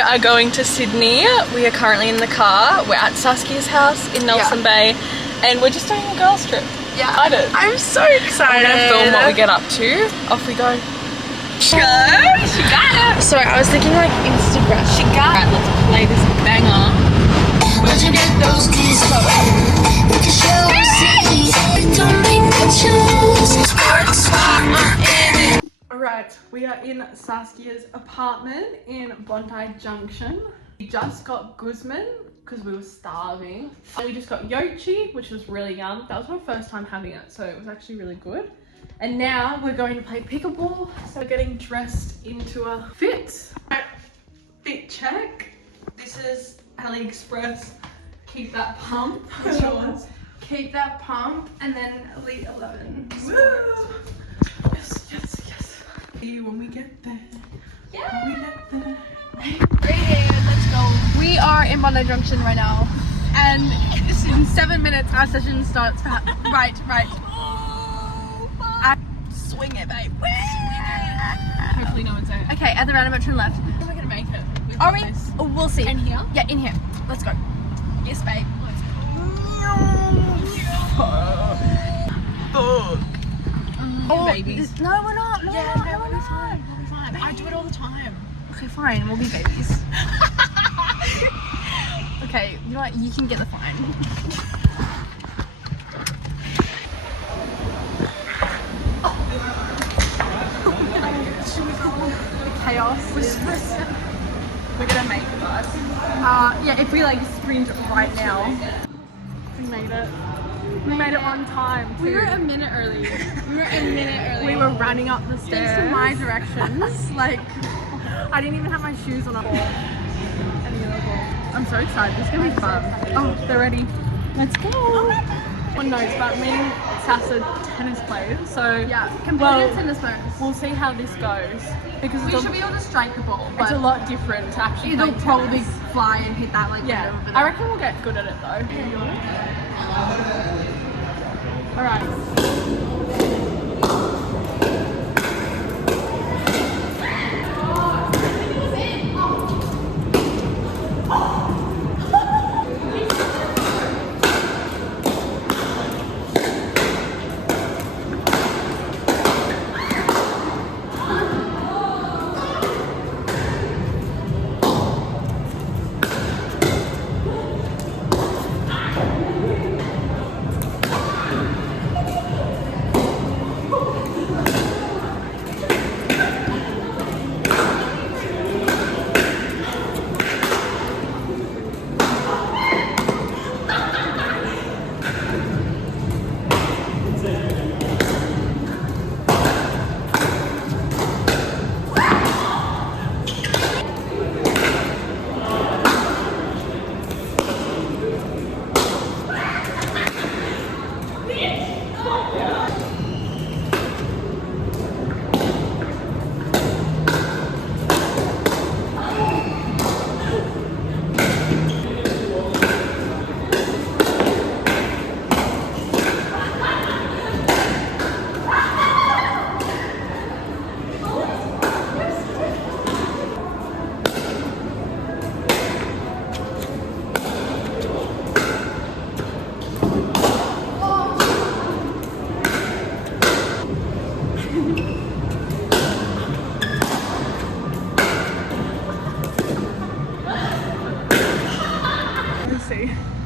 are going to Sydney. We are currently in the car. We're at Saskia's house in Nelson Bay, and we're just doing a girls trip. Yeah, Excited. I'm so excited. We're gonna film what we get up to. Off we go. She got it. Sorry, I was thinking like Instagram. She got it. Let's play this banger. Where'd you get those keys from? We can show see. Don't make me choose. Alright, we are in Saskia's apartment in Bondi Junction. We just got Guzman because we were starving. And we just got Yochi, which was really yum. That was my first time having it, so it was actually really good. And now we're going to play pickleball. So we're getting dressed into a fit. Fit check. This is AliExpress. Keep that pump. What's yours? Keep that pump and then Elite 11. Yes, yes, yes. When we get there. Yeah. When we get there. Let's go. We are in Bondi Junction right now, and in 7 minutes our session starts. Right. Swing it, babe. Hopefully no one's there. Okay, at the roundabout turn left. We're gonna make it. Are we? Oh, we'll see. In here? Yeah, in here. Let's go. Yes, babe. Let's Oh, babies. No, we're not. No, yeah, no, we'll be fine. We'll be fine. I do it all the time. Okay, fine. We'll be babies. Okay, you know what? You can get the fine. Chaos. We're gonna make it, guys. Yeah, if we like sprint right now. We made it. We made it on time. We were a minute early. We were running up the stairs. Thanks to my directions. Like, I didn't even have my shoes on at all. I'm so excited. This is gonna be fun. Oh, they're ready. Let's go. One knows, but me and Sass are tennis players, so Yeah, competitive tennis players. we'll see how this goes because We should be able to strike the ball, it's but a lot different to actually it'll play probably tennis. fly and hit that like Yeah, right over I there. reckon we'll get good at it though. All right.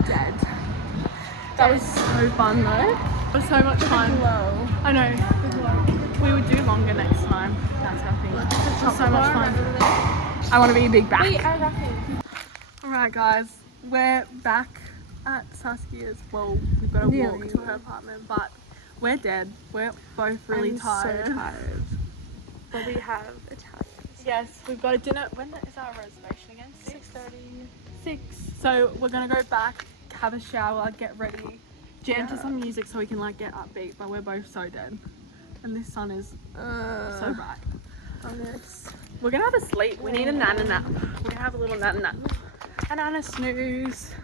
Dead. That was so fun though. It was so much fun. I know. We would do longer next time. That's our thing. It was so much fun. I want to be a big back. Alright guys, we're back at Saskia's. Well, we've got to walk to her apartment, but we're dead. We're both really tired. So tired. But we have Italians. Yes, we've got a dinner. When is our reservation again? 6:30. 6. So we're gonna go back, have a shower, get ready, jam to some music so we can like get upbeat. But we're both so dead, and this sun is so bright. We're gonna have a sleep. We need a nana nap. We're gonna have a little nana nap. A nana snooze.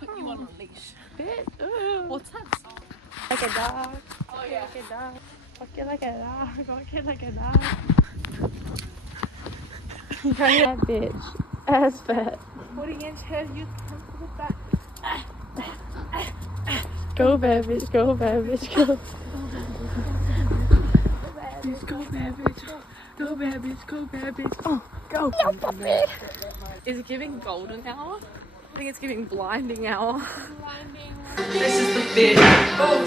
Put you on a leash. What's that song? Like a dog. Oh yeah. Like a dog. Walk it like a dog. Walk it like a dog. That bitch. Ass fat. 40-inch hair, you come to the back. Go bad bitch, go bad bitch, go. Go bad bitch, go bad bitch. Go bad bitch, go bad bitch. Oh, go. No, puppy. Is it giving golden hour? I think it's giving blinding hour. This is the fit. Oh,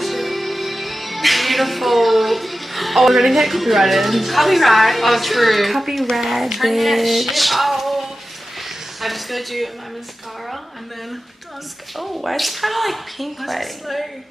beautiful. Oh, we're gonna get copyrighted. Copyright? Oh, true. Copyright, Turn that bitch. shit off. I'm just gonna do my mascara and then. Oh, why is it kind of like pink lighting? Slow.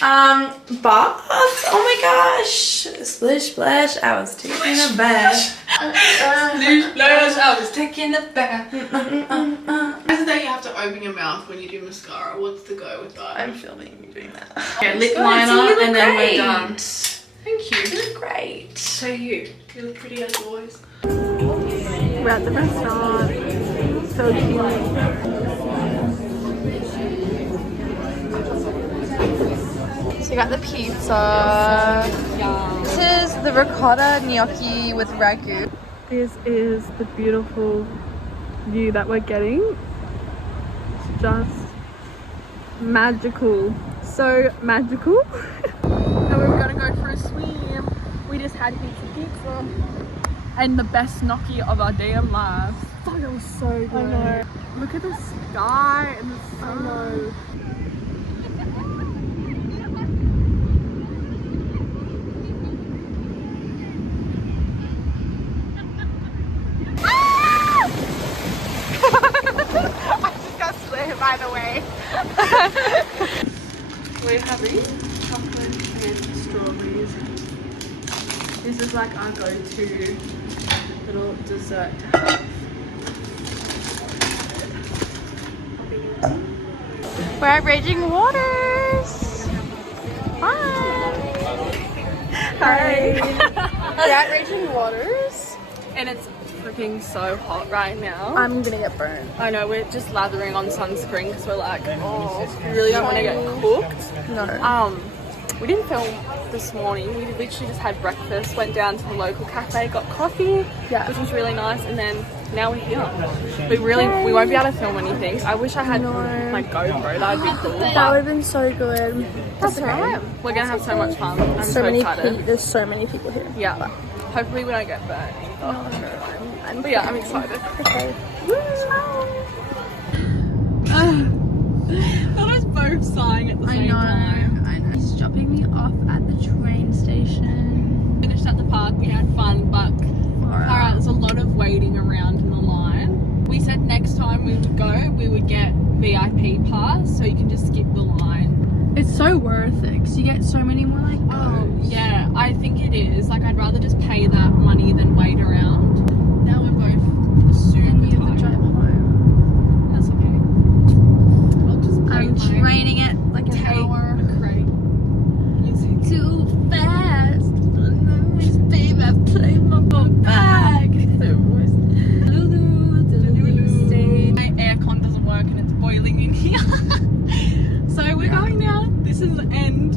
Bath. Oh my gosh. Splish splash. I was taking a bath. Splish splash. I was taking a bath. Isn't that you have to open your mouth when you do mascara? What's the go with that? I'm filming you doing that. Okay, lip Good, liner so you look and then great. we're done. Thank you. You look great. So you look pretty as always. We're at the restaurant. So cute. So you got the pizza. Yeah. This is the ricotta gnocchi with ragu. This is the beautiful view that we're getting. It's just magical. So magical. And we were gonna go for a swim. We just had pizza pizza. And the best gnocchi of our damn lives. Oh, that was so good. I know. Look at the sky and the sun. I know. By the way. We're having chocolate and strawberries. This is like our go-to little dessert to have. We're at Raging Waters. Hi. Hi. We're at Raging Waters. And it's freaking so hot right now. I'm gonna get burned. I know, we're just lathering on sunscreen because we're like, oh, we really don't want to get cooked. No. We didn't film this morning. We literally just had breakfast, went down to the local cafe, got coffee, Yeah. which was really nice, and then now we're here. We won't be able to film anything. I wish I had my GoPro, that would be cool. That would have been so good. That's alright. We're gonna have so much fun. I'm so excited. There's so many people here. Yeah. Hopefully we don't get burnt. But yeah, I'm excited. Okay. That was both sighing at the same time. I know. He's dropping me off at the train station. Finished at the park, we had fun, but alright, there's a lot of waiting around in the line. We said next time we would go, we would get VIP pass, so you can just skip the line. It's so worth it because you get so many more like Oh, yeah, I think it is. Like, I'd rather just pay that money than wait around. Now we're both super and you have to tired. drive home. That's okay. I'll just play I'm training it like an hour. a crate. Music. Too fast. Babe, I play my back. My aircon doesn't work and it's boiling in here. So we're going now. This is the end